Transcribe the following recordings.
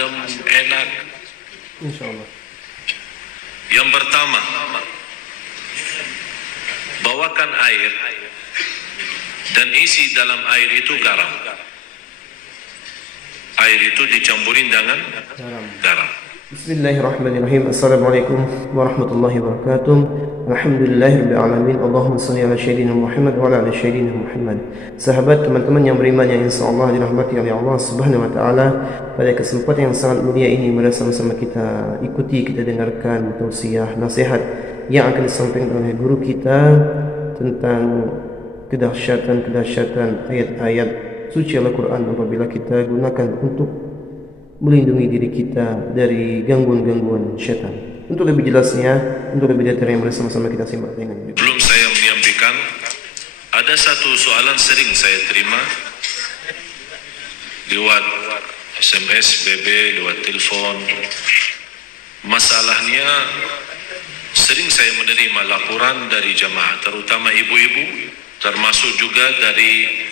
enak. Insyaallah. Yang pertama, bawakan air dan isi dalam air itu garam. Air itu dicampurin dengan garam. Bismillahirrahmanirrahim. Assalamualaikum warahmatullahi wabarakatuh. Alhamdulillahirabbil alamin. Allahumma shalli ala sayyidina Muhammad wa ala ali sayyidina Muhammad. Sahabat, teman-teman yang beriman yang insyaallah dirahmati oleh Allah Subhanahu wa taala, pada kesempatan yang sangat mulia ini mari sama-sama kita ikuti, kita dengarkan tausiah nasihat yang akan disampaikan oleh guru kita tentang kedahsyatan ayat-ayat suci Al-Quran apabila kita gunakan untuk melindungi diri kita dari gangguan-gangguan syaitan. Untuk lebih jelasnya, untuk lebih detailnya, mari sama-sama kita simak dengan baik. Belum saya menyampaikan, ada satu soalan sering saya terima lewat SMS, BB, lewat telepon. Masalahnya sering saya menerima laporan dari jamaah, terutama ibu-ibu, termasuk juga dari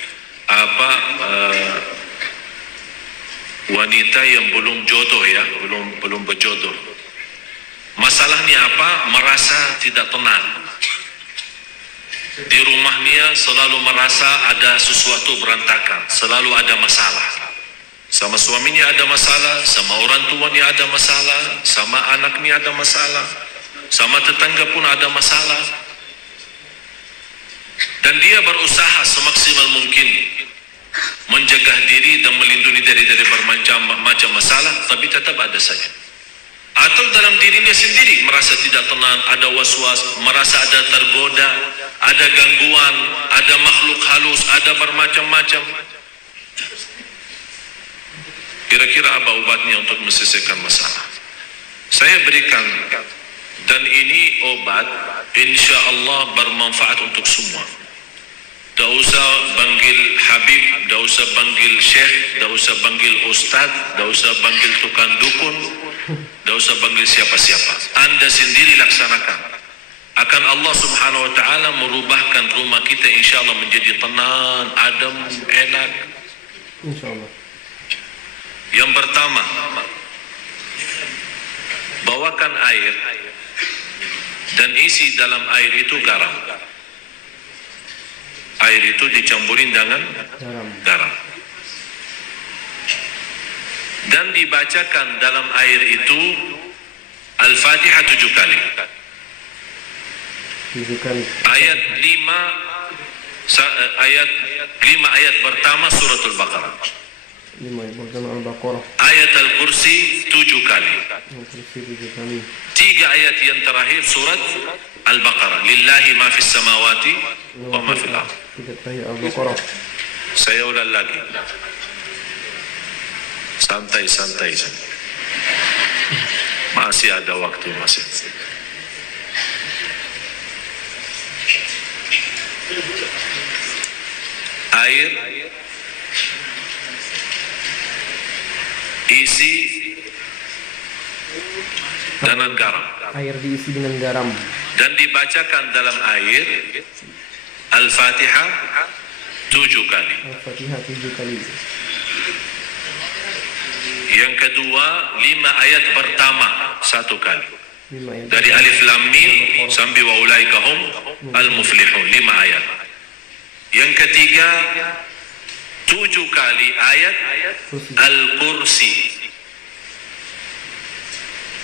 wanita yang belum jodoh ya, belum berjodoh. Masalahnya apa? Merasa tidak tenang. Di rumahnya selalu merasa ada sesuatu berantakan, selalu ada masalah. Sama suaminya ada masalah, sama orang tuanya ada masalah, sama anaknya ada masalah, sama tetangga pun ada masalah. Dan dia berusaha semaksimal mungkin menjaga diri dan melindungi dari bermacam masalah, tapi tetap ada saja. Atau dalam dirinya sendiri merasa tidak tenang, ada was-was, merasa ada tergoda, ada gangguan, ada makhluk halus, ada bermacam-macam. Kira-kira apa obatnya untuk menyelesaikan masalah? Saya berikan, dan ini obat insya Allah bermanfaat untuk semua. Tak usah panggil Habib, tak usah panggil Syekh, tak usah panggil Ustaz, tak usah panggil tukang dukun, tak usah panggil siapa-siapa. Anda sendiri laksanakan. Akan Allah Subhanahu wa ta'ala merubahkan rumah kita insya Allah menjadi tenang, adem, enak. Insyaallah. Yang pertama, bawakan air dan isi dalam air itu garam. Air itu dicampurin dengan garam. Dan dibacakan dalam air itu Al-Fatihah 7 kali. Ayat 5 ayat pertama suratul Baqarah. 5 ayat pertama Al-Baqarah. Ayat Al-Kursi 7 kali. 3 ayat yang terakhir surat Al-Baqarah. Lillahi ma fis samawati wa ma fil ardh. Al-Baqarah. Saya ulang lagi. Santai. Masih ada waktu masih. Air isi dengan garam. Air diisi dengan garam. Dan dibacakan dalam air Al-Fatihah 7 kali. Al-Fatihah 7 kali. Yang kedua, 5 ayat pertama 1 kali. Dari Alif Lam Mim sampai wa ulaika hum al-muflihun, 5 ayat. Yang ketiga, 7 kali ayat Al-Kursi.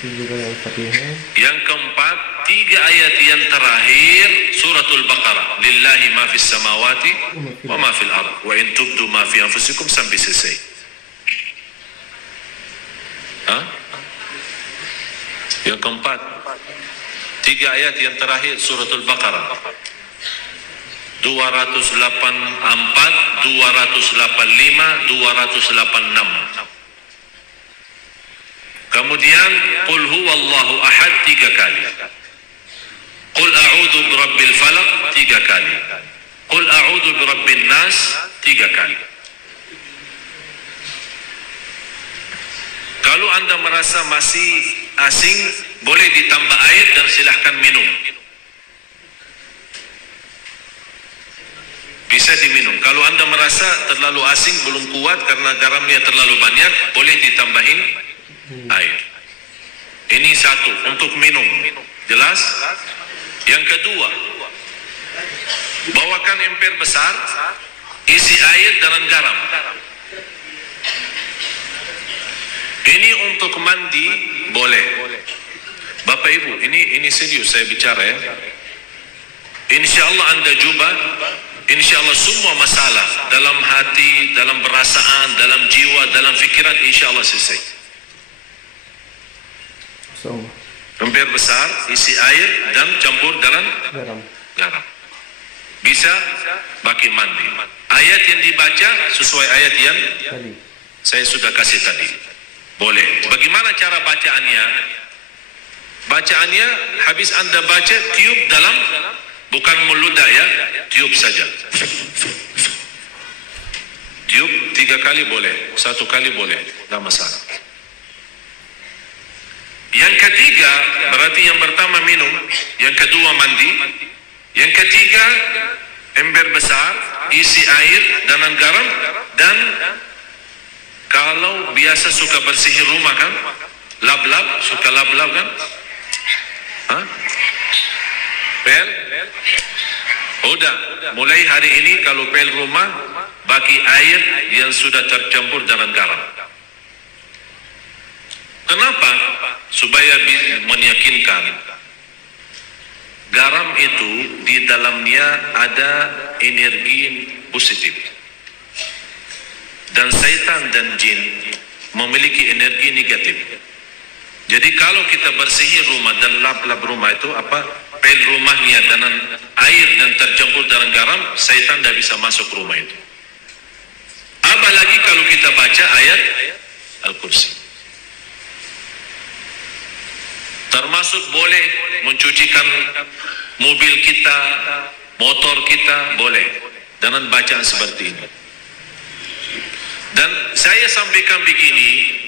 7 kali Al-Fatihah. Yang keempat, 3 ayat yang terakhir suratul Baqarah. Lillahi ma fis samawati wa ma fil ardh wa in tubdu ma fi anfusikum sampai selesai. Yang keempat, 3 ayat yang terakhir suratul Baqarah. 284, 285, 286. Kemudian Qul huwallahu ahad 3 kali. Qul a'udzu birabbil falaq 3 kali. Qul a'udzu birabbin nas 3 kali. Kalau Anda merasa masih asing, boleh ditambah air dan silahkan minum. Bisa diminum. Kalau Anda merasa terlalu asing, belum kuat karena garamnya terlalu banyak, boleh ditambahin air. Ini satu, untuk minum. Jelas? Yang kedua, bawakan emper besar, isi air dan garam. Ini untuk mandi boleh. Bapak Ibu, ini serius saya bicara ya. Insya Allah Anda coba, insya Allah semua masalah dalam hati, dalam perasaan, dalam jiwa, dalam fikiran, insya Allah selesai. Emper besar, isi air dan campur garam. Bisa pakai mandi. Ayat yang dibaca sesuai ayat yang saya sudah kasih tadi. Boleh. Bagaimana cara bacaannya? Bacaannya habis Anda baca tiup dalam, bukan meludah ya, tiup saja. Tiup 3 kali boleh, 1 kali boleh, tidak masalah. Yang ketiga, berarti yang pertama minum, yang kedua mandi, yang ketiga ember besar, isi air dan garam, dan kalau biasa suka bersihin rumah kan, lap-lap, suka lap-lap kan? Hah? Pel? Udah, mulai hari ini kalau pel rumah, bagi air yang sudah tercampur dengan garam. Kenapa? Supaya meyakinkan garam itu di dalamnya ada energi positif. Dan syaitan dan jin memiliki energi negatif. Jadi kalau kita bersihin rumah dan lap-lap rumah itu pel rumahnya dengan air dan tercampur dengan garam, syaitan tidak bisa masuk rumah itu. Apalagi kalau kita baca ayat Al-Kursi. Termasuk boleh mencucikan mobil kita, motor kita, boleh dengan bacaan seperti ini. Dan saya sampaikan begini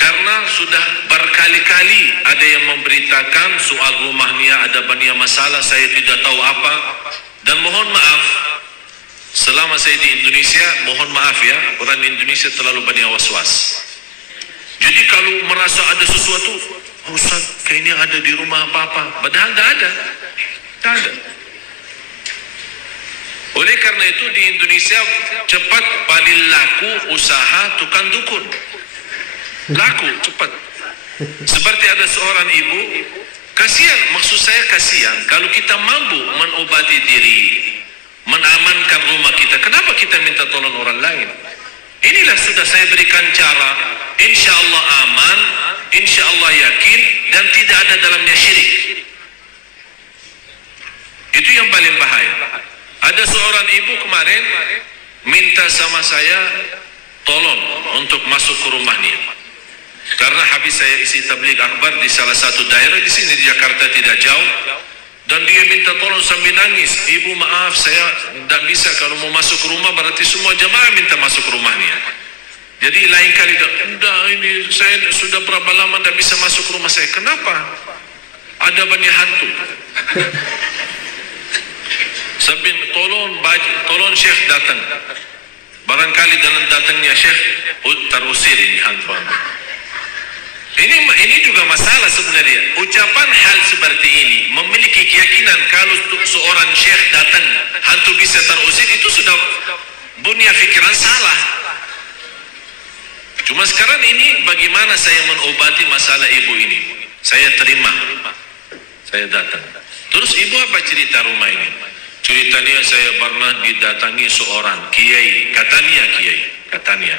karena sudah berkali-kali ada yang memberitakan soal rumahnya ada banyak masalah, saya tidak tahu apa, dan mohon maaf selama saya di Indonesia, mohon maaf ya, orang Indonesia terlalu banyak was-was. Jadi kalau merasa ada sesuatu, Ustaz kayaknya ada di rumah apa-apa, padahal tidak ada. Oleh karena itu di Indonesia cepat paling laku usaha tukang dukun. Laku cepat. Seperti ada seorang ibu, kasihan, maksud saya kasihan kalau kita mampu mengobati diri, mengamankan rumah kita, kenapa kita minta tolong orang lain? Inilah sudah saya berikan cara, insya Allah aman, insya Allah yakin, dan tidak ada dalamnya syirik. Itu yang paling bahaya. Ada seorang ibu kemarin minta sama saya tolong untuk masuk ke rumahnya. Karena habis saya isi tabligh akbar di salah satu daerah di sini di Jakarta tidak jauh, dan dia minta tolong sambil nangis, ibu maaf saya tidak bisa, kalau mau masuk ke rumah berarti semua jamaah minta masuk ke rumahnya. Jadi lain kali tidak, ini saya sudah berapa lama tidak bisa masuk ke rumah saya. Kenapa? Ada banyak hantu. Sambil tolong Syekh datang. Barangkali dalam datangnya Syekh terusir ini hantu. Ini juga masalah sebenarnya. Ucapan hal seperti ini memiliki keyakinan kalau seorang Syekh datang hantu bisa terusir, itu sudah punya pikiran salah. Cuma sekarang ini bagaimana saya mengobati masalah ibu ini? Saya terima, saya datang. Terus ibu apa cerita rumah ini? Ceritanya saya pernah didatangi seorang kiai, katanya.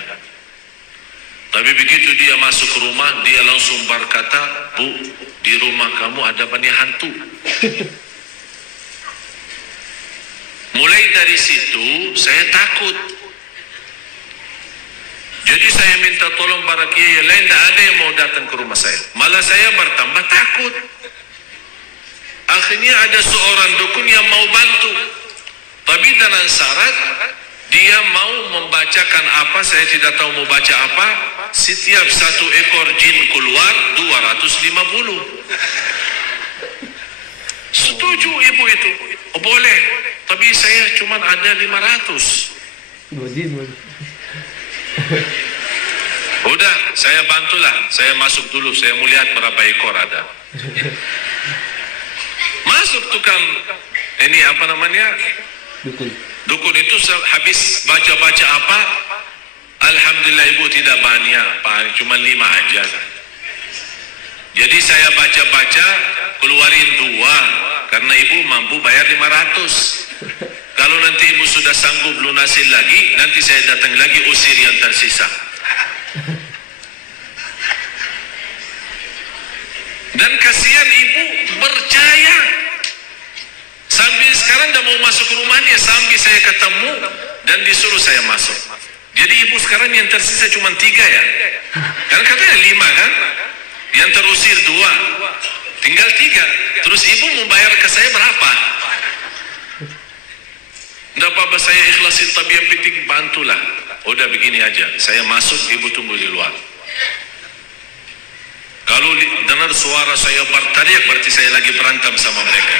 Tapi begitu dia masuk ke rumah, dia langsung berkata, Bu, di rumah kamu ada banyak hantu. Mulai dari situ saya takut. Jadi saya minta tolong para kiai lain, tidak ada yang mau datang ke rumah saya. Malah saya bertambah takut. Akhirnya ada seorang dukun yang mau bantu, tapi dengan syarat dia mau membacakan apa, saya tidak tahu mau baca apa. Setiap 1 ekor jin keluar 250. Setuju ibu itu? Oh, boleh, tapi saya cuma ada 500. Udah, saya bantulah. Saya masuk dulu, saya mau lihat berapa ekor ada. Masuk tukang, ini apa namanya? Dukun. Dukun itu habis baca-baca apa? Alhamdulillah ibu tidak banyak, cuma 5 aja. Jadi saya baca-baca, keluarin 2, karena ibu mampu bayar 500. Kalau nanti ibu sudah sanggup lunasin lagi, nanti saya datang lagi usir yang tersisa. Dan kasihan ibu percaya. Sambil sekarang dah mau masuk rumahnya, sambil saya ketemu dan disuruh saya masuk. Jadi ibu sekarang yang tersisa cuma 3 ya. Kan katanya 5 kan? Yang terusir 2, tinggal 3. Terus ibu mau bayar ke saya berapa? Tidak apa-apa, saya ikhlasin, tapi yang penting bantulah. Udah begini aja, saya masuk, ibu tunggu di luar. Kalau dengar suara saya berteriak, berarti saya lagi berantem sama mereka.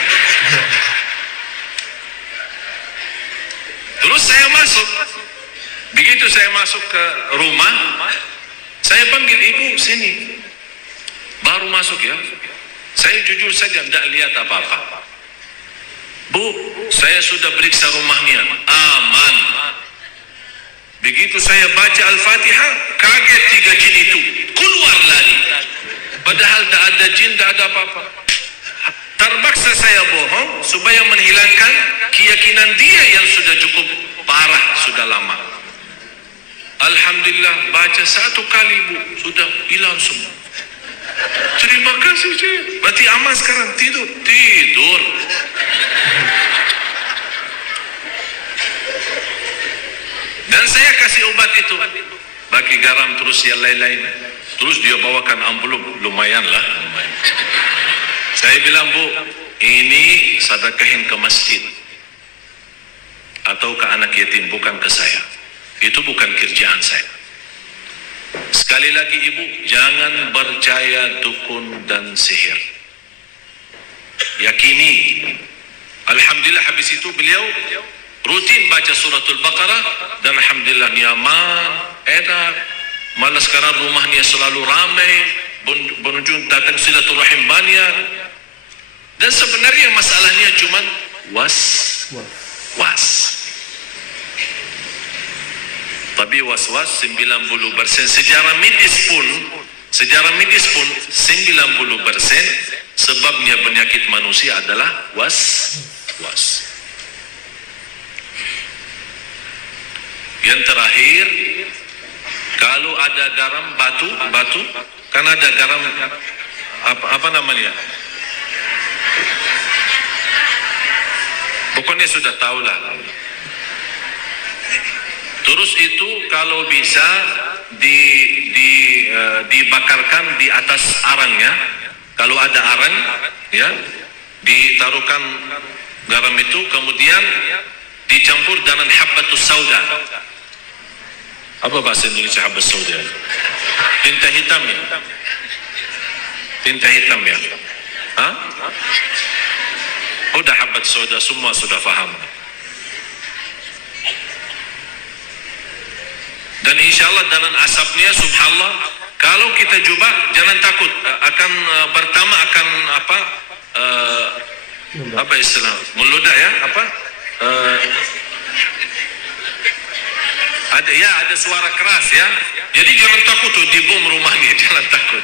Terus saya masuk. Begitu saya masuk ke rumah, saya panggil ibu sini. Baru masuk ya. Saya jujur saja tidak lihat apa-apa. Bu, saya sudah periksa rumahnya, aman. Begitu saya baca Al-Fatihah, kaget 3 jin itu keluar lari. Padahal tidak ada jin, tidak ada apa-apa. Terpaksa saya bohong supaya menghilangkan keyakinan dia yang sudah cukup parah, sudah lama. Alhamdulillah, baca 1 kali bu, sudah hilang semua. Terima kasih Cik. Berarti aman sekarang, tidur. Dan saya kasih obat itu, bagi garam terus yang lain-lain. Terus dia bawakan amplop, lumayan lah. Saya bilang, bu, ini sedekahin ke masjid atau ke anak yatim, bukan ke saya. Itu bukan kerjaan saya. Sekali lagi ibu, jangan percaya dukun dan sihir. Yakini. Alhamdulillah habis itu beliau rutin baca suratul Baqarah dan alhamdulillah nyaman, enak. Malah sekarang rumahnya selalu ramai, pengunjung datang silaturahim banyak. Dan sebenarnya masalahnya cuma was. Tapi was-was 90%. Sejarah medis pun 90% sebabnya penyakit manusia adalah was. Yang terakhir, kalau ada garam batu, kan ada garam apa namanya? Pokoknya sudah tahulah. Terus itu kalau bisa dibakarkan di atas arangnya. Kalau ada arang, ya, ditaruhkan garam itu, kemudian dicampur dengan habbatus sauda. Apa bahasa Indonesia habbatus sauda? Tinta hitam ya. Hah? Udah habbatus sauda, semua sudah faham. Dan insya Allah dengan asapnya, subhanallah, kalau kita coba jangan takut, akan pertama akan apa istilah meludak ya, ada suara keras ya. Jadi jangan takut tuh dibom rumahnya, jangan takut.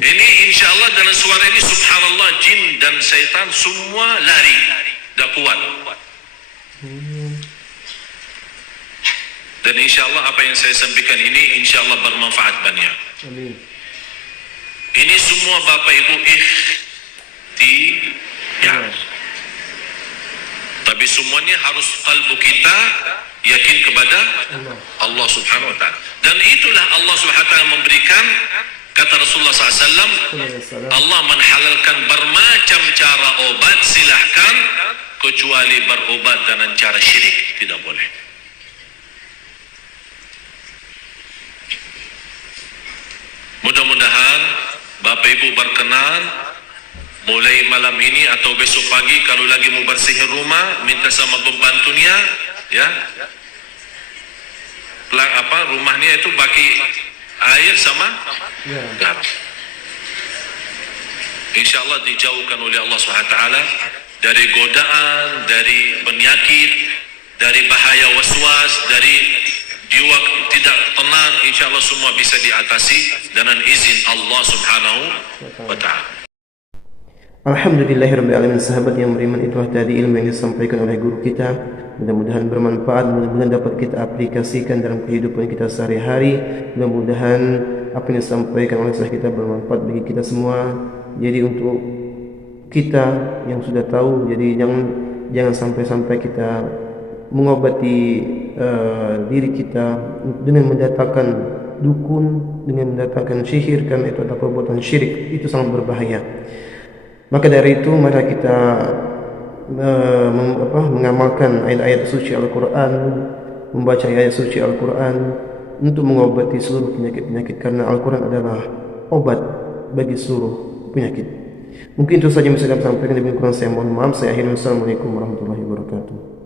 Ini insya Allah dengan suara ini, subhanallah, jin dan syaitan semua lari, dah kuat. Dan insya Allah apa yang saya sampaikan ini insya Allah bermanfaat banyak. Amin. Ini semua Bapak Ibu ikhtiar. Tapi semuanya harus kalbu kita yakin kepada Allah Subhanahu wa ta'ala. Dan itulah Allah Subhanahu wa ta'ala memberikan, kata Rasulullah SAW, Allah menhalalkan bermacam cara obat, silahkan, kecuali berobat dengan cara syirik, tidak boleh. Mudah-mudahan Bapak Ibu berkenan mulai malam ini atau besok pagi kalau lagi mau bersihin rumah, minta sama pembantunya ya. Rumahnya itu bagi Air sama Ya. garam. InsyaAllah dijauhkan oleh Allah SWT dari godaan, dari penyakit, dari bahaya waswas, dari jiwa tidak tenang. InsyaAllah semua bisa diatasi dengan izin Allah Subhanahu wa ta'ala. Alhamdulillahirrahmanirrahim. Sahabat yang beriman, itulah tadi ilmu yang disampaikan oleh guru kita. Mudah-mudahan bermanfaat, mudah-mudahan dapat kita aplikasikan dalam kehidupan kita sehari-hari. Mudah-mudahan apa yang disampaikan oleh Syekh kita bermanfaat bagi kita semua. Jadi untuk kita yang sudah tahu, jadi jangan sampai kita mengobati diri kita dengan mendatangkan dukun, dengan mendatangkan sihir, karena itu adalah perbuatan syirik, itu sangat berbahaya. Maka dari itu mari kita mengamalkan ayat-ayat suci Al-Quran, membaca ayat suci Al-Quran untuk mengobati seluruh penyakit-penyakit, karena Al-Quran adalah obat bagi seluruh penyakit. Mungkin itu saja yang bisa saya sampaikan. Lebih kurang saya mohon maaf. Saya akhiri. Wassalamualaikum warahmatullahi wabarakatuh.